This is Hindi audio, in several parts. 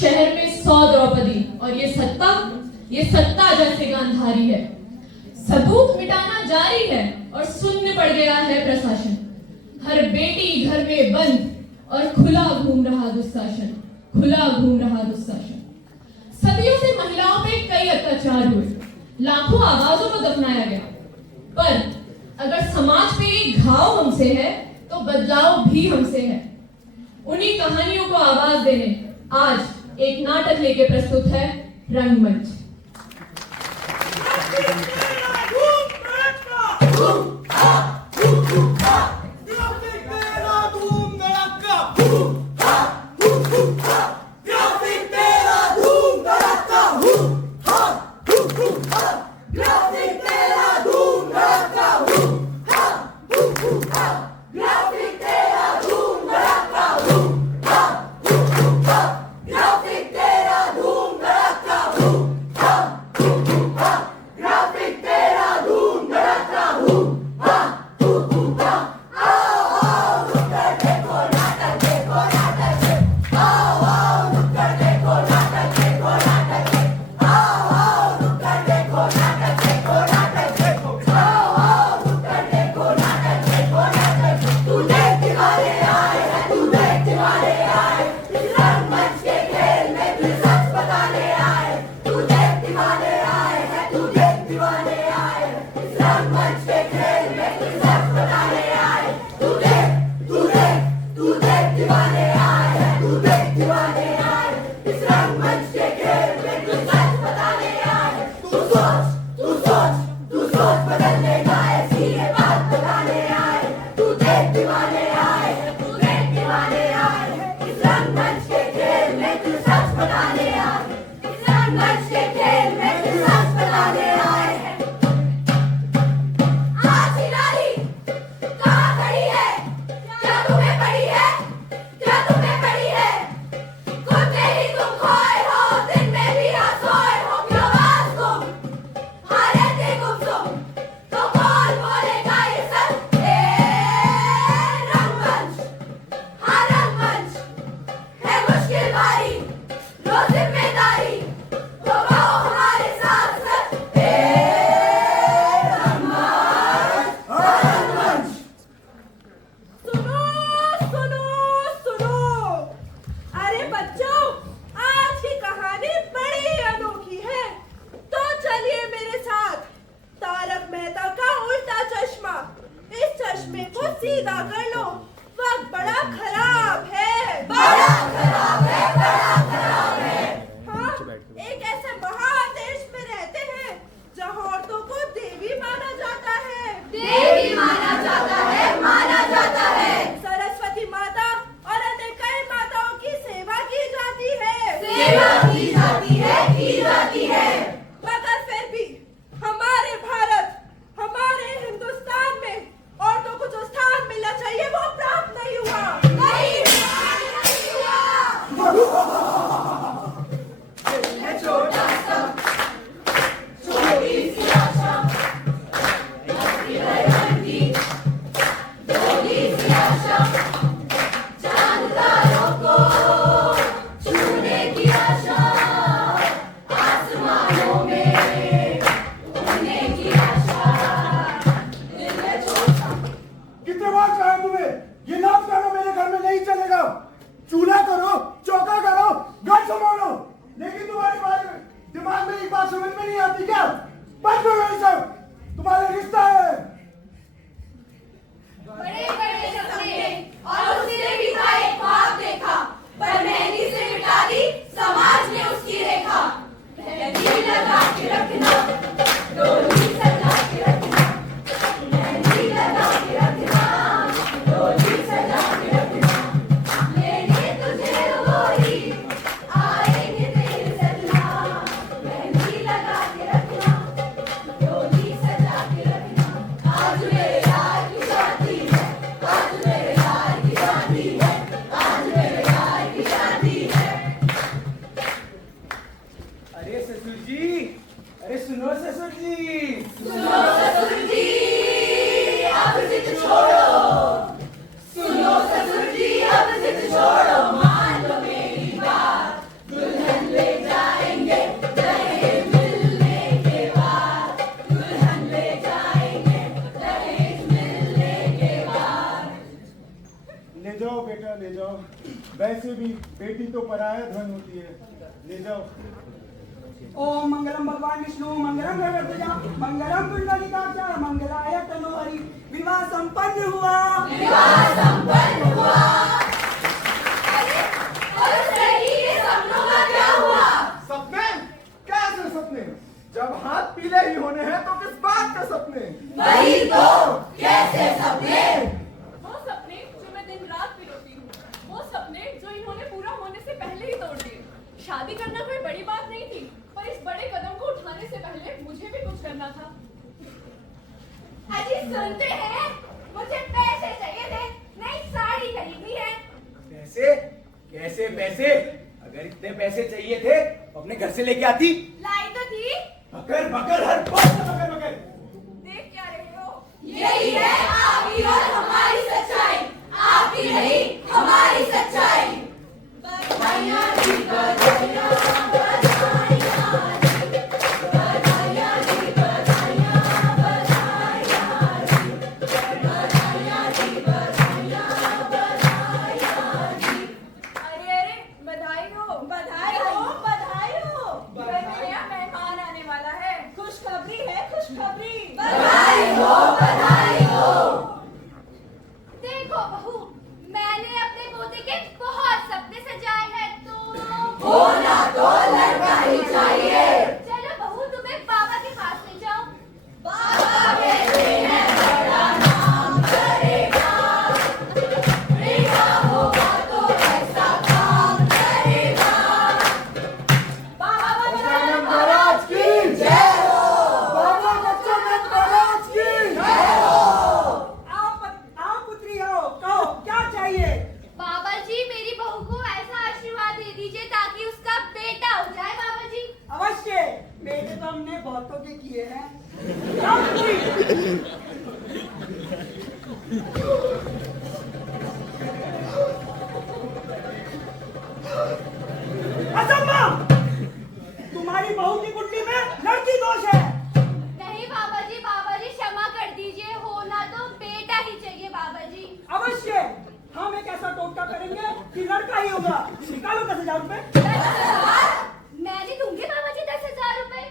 शहर में 100 द्रौपदी, और ये सत्ता जैसे गांधारी है। सबूत मिटाना जारी है और शून्य पड़ गया है प्रशासन। हर बेटी घर में बंद और खुला घूम रहा दुशासन। सदियों से महिलाओं पे कई अत्याचार हुए, लाखों आवाजों को दफनाया गया, पर अगर समाज पे ये घाव हमसे है तो बदलाव भी हमसे है। उन्हीं कहानियों को आवाज देने आज एक नाटक लेके प्रस्तुत है रंगमंच। हमारे हिंदुस्तान में औरतों को जो स्थान मिलना चाहिए वो प्राप्त नहीं हुआ। ले जाओ। वैसे भी बेटी तो पराया धन होती है, ले जाओ। ओम मंगलम भगवान विष्णु मंगलम गणपति मंगलम पुंडरीकाक्ष मंगलाय तनोहरि। विवाह संपन्न हुआ। विवाह संपन्न हुआ। अरे उस लड़की के सपनों का क्या हुआ? सपने? कैसे सपने? जब हाथ पीले ही होने हैं तो किस बात के सपने? वही तो, कैसे सपने? वो सपने जो मैं दिन रात पिरोती हूँ, वो सपने जो इन्होंने पूरा होने से पहले ही तोड़ दिए। शादी करना कोई बड़ी बात नहीं थी, पर इस बड़े कदम को उठाने से पहले मुझे भी कुछ करना था। अजी सुनते हैं, मुझे पैसे चाहिए थे, नई साड़ी खरीदनी है। पैसे? कैसे पैसे? अगर इतने पैसे चाहिए थे तो अपने घर से लेके आती। लाई तो थी। बकर बकर हर बात में बकर बकर। देख क्या रहे हो? यही है आपकी और हमारी सच्चाई, आपकी नहीं हमारी सच्चाई। बधाइयाँ जी बधाइयाँ, बधाइयाँ जी, बधाइयाँ जी बधाइयाँ, बधाइयाँ जी, बधाइयाँ जी बधाइयाँ, बधाइयाँ जी। अरे अरे बधाई हो, बधाई हो, बधाई हो। घर में नया मेहमान आने वाला है। खुशखबरी है, खुशखबरी। बधाई हो, बधाई हो। देखो बहू, मैंने अपने पोते के बहुत सपने सजाए हैं, तो होना तो लड़का ही चाहिए। चलो बहू, तुम्हें बाबा के पास ले जाओ। बाबा कहते हैं बड़ा नाम करेगा, बेटा होगा तो ऐसा काम करेगा। बाबा गजानन महाराज की जय हो। बाबा गजानन महाराज की जय हो। आप पुत्री हो, कहो क्या चाहिए? बाबा जी, मेरी बहू को ऐसा आशीर्वाद दे दीजिए ताकि उसका बेटा हो जाए। बाबा जी अवश्य, बेटे तो हमने बहुतों के किए हैं। क्या पुत्री? असंभव! तुम्हारी बहू की कुंडली में लड़की दोष है। नहीं बाबा जी, बाबा जी क्षमा कर दीजिए, होना तो बेटा ही चाहिए। बाबा जी अवश्य, हम एक ऐसा टोटका करेंगे कि लड़का ही होगा। निकालो 10,000 रुपए। 10,000? मैं नहीं दूंगी बाबा जी 10,000 रुपए।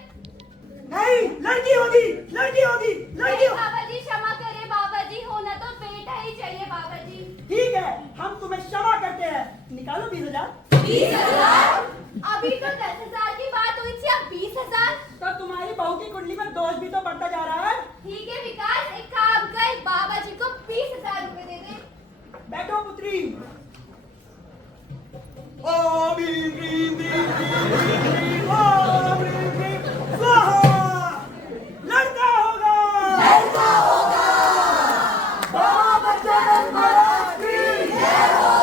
नहीं, लड़की होगी, लड़की होगी, लड़की नहीं होगी। बाबा जी क्षमा करें, बाबा जी होना तो बेटा ही चाहिए। बाबा जी ठीक है, हम तुम्हें क्षमा करते हैं। निकालो 20,000। 20,000? अभी तो 10,000 की बात हुई थी, अब 20,000? तो तुम्हारी बहू की कुंडली में दोष भी तो बढ़ता जा रहा है। ठीक है विकास, एक काम कर, बाबा जी को 20,000 रुपए दे दे। बैठो पुत्री। ओम ह्रीं ह्रीं ह्रीं ह्रीं। ओम ह्रीं ह्रीं स्वाहा। लड़का होगा। लड़का होगा। बाबा गजानन महाराज की जय हो।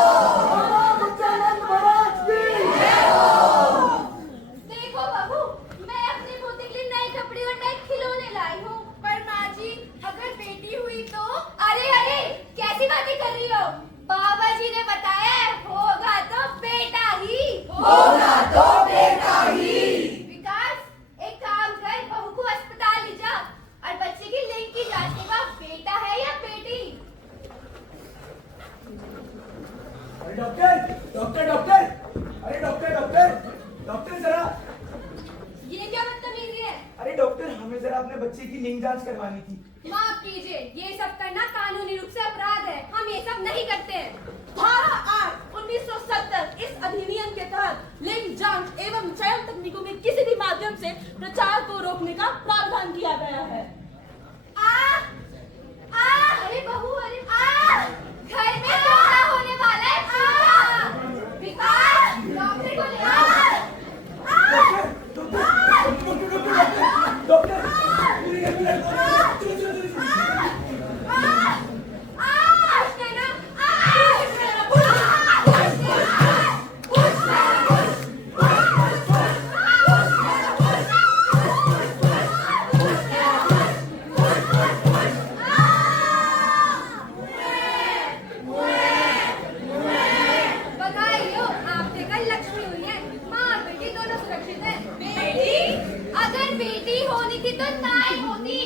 बाबा गजानन महाराज की जय हो। देखो बहू, मैं अपने पोते के लिए नए कपड़े और नए खिलौने लाई हूँ। पर माँ जी, अगर बेटी हुई तो? अरे अरे, कैसी बातें कर रही हो? बाबा जी ने बताया होगा तो बेटा ही होगा, तो बेटा ही। विकास, एक काम कर, बहू को अस्पताल ले जा और बच्चे की लिंग की जांच के बाद बेटा है या बेटी। अरे डॉक्टर डॉक्टर डॉक्टर, अरे डॉक्टर डॉक्टर डॉक्टर जरा। ये क्या बदतमीजी है? अरे डॉक्टर, हमें जरा अपने बच्चे की लिंग जांच करवानी थी। माफ कीजिए, ये सब करना कानूनी रूप से अपराध है, हम ये सब नहीं करते हैं। धारा 8 1970 इस अधिनियम के तहत लिंग जांच एवं चयन तकनीकों के किसी भी माध्यम से प्रचार को रोकने का प्रावधान किया गया है। अरे बहू, अरे घर में क्या होने वाला है? विकास, डॉक्टर को ले आओ। डॉक्टर बधाई हो, आपके घर लक्ष्मी हुई है। माँ और बेटी दोनों सुरक्षित हैं। बेटी? अगर बेटी होनी थी तो नाई होती।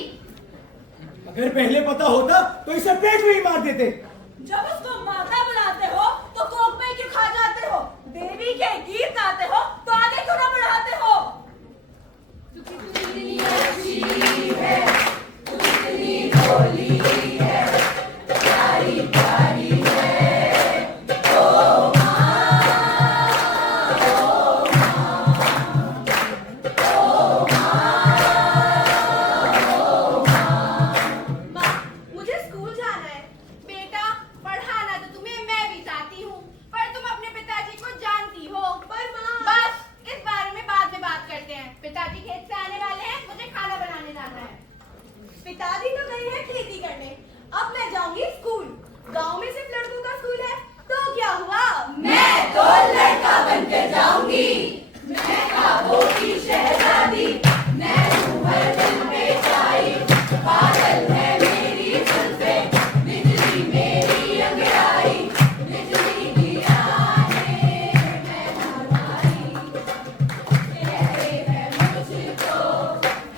अगर पहले पता होता तो इसे पेट में ही मार देते। जब उसको माता बुलाते हो तो पिताजी तो गए हैं खेती करने, अब मैं जाऊंगी स्कूल। गांव में सिर्फ लड़कों का स्कूल है, तो क्या हुआ? मैं तो लड़का बनकर जाऊंगी। मैं ख्वाबों की शहजादी, मैं हूँ हर दिल में छाई। बादल है मेरी जुल्फें, बिजली मेरी अंगड़ाई, बिजली की आने मैं हवाई, कहते हैं मुझको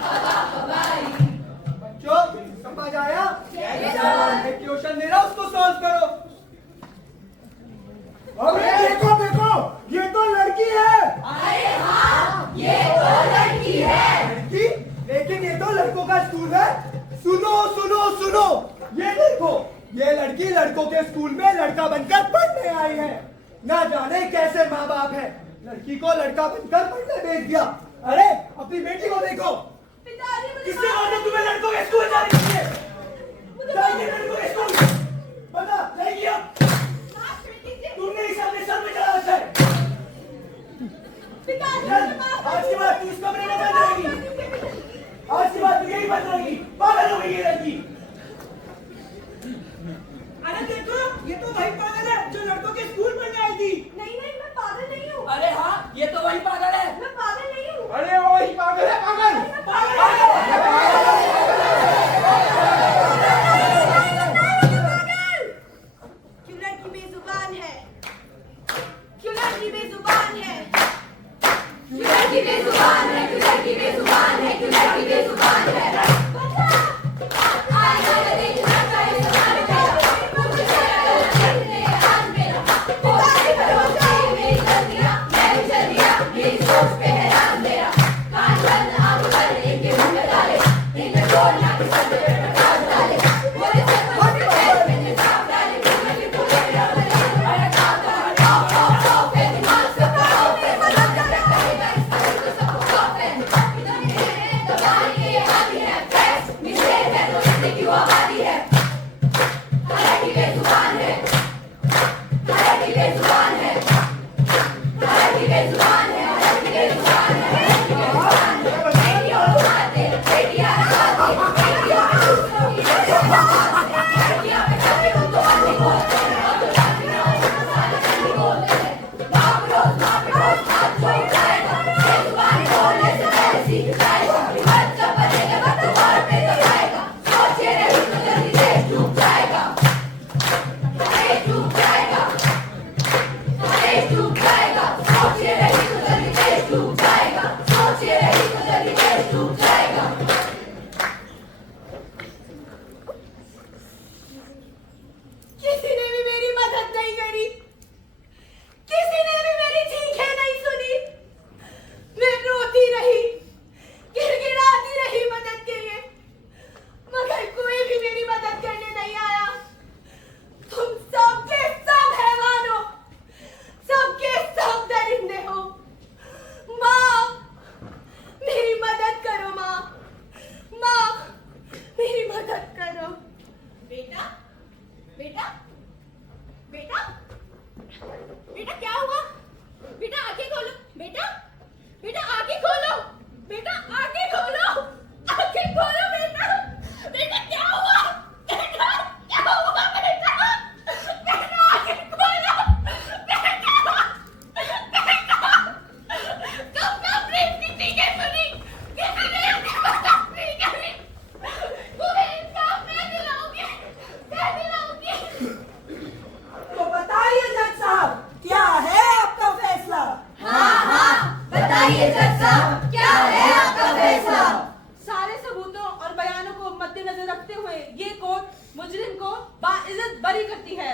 हवा हवाई। बच्चों समझ आया? एक क्वेश्चन दे रहा उसको सॉल्व करो। अरे देखो देखो, ये तो लड़की है। अरे हाँ, ये तो लड़की है। लड़की? लेकिन ये तो लड़कों का स्कूल है। सुनो सुनो सुनो, ये देखो, ये लड़की लड़कों के स्कूल में लड़का बनकर पढ़ने आई है। ना जाने कैसे माँ बाप है, लड़की को लड़का बनकर पढ़ने भेज दिया। अरे अपनी बेटी को देखो। पिताजी मुझे किसने बोला तुम्हें लड़कों के स्कूल जाने के लिए? जाइए लड़कों के स्कूल। बता जाइए अब। माफ कर दीजिए। तुमने इसे अपने सर में चढ़ा रखा है। पिताजी चल, मुझे माफ कर आज की बात तू इस कमरे में बंद रहेगी। दीजिए। आज की बात यही बंद रहेगी। पागल हो गई ये लड़की। अरे देखो, ये तो वही पागल है जो लड़कों के स्कूल पढ़ने आई थी। नहीं नहीं, मैं पागल नहीं हूँ। अरे हाँ, ये तो वही पागल है। मैं पागल नहीं हूँ। अरे वो ही पागल है, पागल। क्यों लड़की बेजुबान है? क्यों लड़की बेजुबान है? क्यों लड़की बेजुबान है? क्यों लड़की बेजुबान है? क्यों लड़की बेजुबान है? आईना में देखना चाहे सवाल मेरा, मुझे गलत देखने आज मेरा। कोशिश करो चाहिए मेरी गलतियाँ, मैं भी चल दिया, मेरी सोच पे हैरान मेरा। कान बंद आँख बंद इनके मुँह में डाले, इनमें बोलना कि सर पे प्रकाश डाले। बोले से कुछ भी पैर में निशान डाले, बोले कि पूरे रंग डाले। अरे टॉप है दिमाग से टॉप है, मदद करेगा इस तरह से सबको टॉप है। इधर मेरे दबाई ये हावी है, फ्रेश मिले है तो इससे क्यों आबादी है? हालांकि बेजुबान है, हालांकि बेजुबान है, हालांकि बेजुबान है, हालांकि बेजुबान है, हालांकि बेजुबान है। बेटियों को मारते, बेटियां खाते, बेटियों पे दूसरों की लड़कियां पे कभी उनको आने बोलते हैं, और तो लड़कियां उनको साले करनी बोलते हैं। माँ पे रोज हाथ छूट जाएगा, बेजुबानी बोलने से पहले सीख जाएगा। बच्चा बनेगा तो मार पे तो जाएगा, सोचे रही तो जल्दी देश डूब जाएगा, देश डूब जाएगा, देश डूब जाएगा। सोचे रही तो जल्दी देश डूब जाएगा, सोचे रही तो जल्दी देश डूब जाएगा। किसी ने भी मेरी मदद नहीं करी, किसी ने भी मेरी चीखें नहीं सुनी। मैं रोती रही, गिड़गिड़ाती रही मदद के लिए, मगर कोई भी मेरी मदद करने नहीं आया। तुम सबके सब हैवान हो, सबके सब दरिंदे हो। माँ, मेरी मदद करो माँ, माँ मेरी मदद करो। बेटा, बेटा, बेटा, बेटा क्या हुआ? बेटा आंखें खोलो, बेटा, बेटा आंखें खोलो, बेटा आंखें खोलो, आंखें खोलो बेटा, बेटा क्या हुआ? बेटा क्या हुआ बेटा? बेटा आंखें खोलो, बेटा, बेटा, कब प्रेम की चीखें सुनी? किसी ने अपनी मदद नहीं करी। तुम्हें इंसाफ मैं दिलाऊंगी, मैं दिलाऊंगी। तो बताइए जज साहब, क्या है आपका फैसला? हाँ हाँ, बताइए जज साहब, क्या है आपका फैसला? सारे सबूतों और बयानों को मद्देनजर रखते हुए ये कोर्ट मुजरिम को बाइज्जत बरी करती है।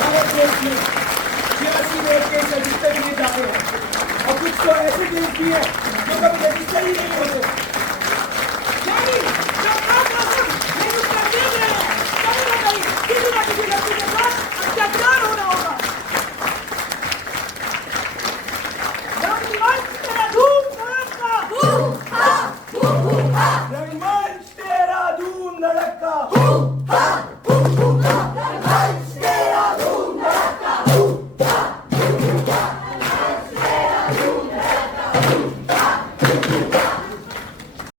भारत देश में 86 देश के सर्टिफिकेट दिए जाते हैं और कुछ तो ऐसे देश भी है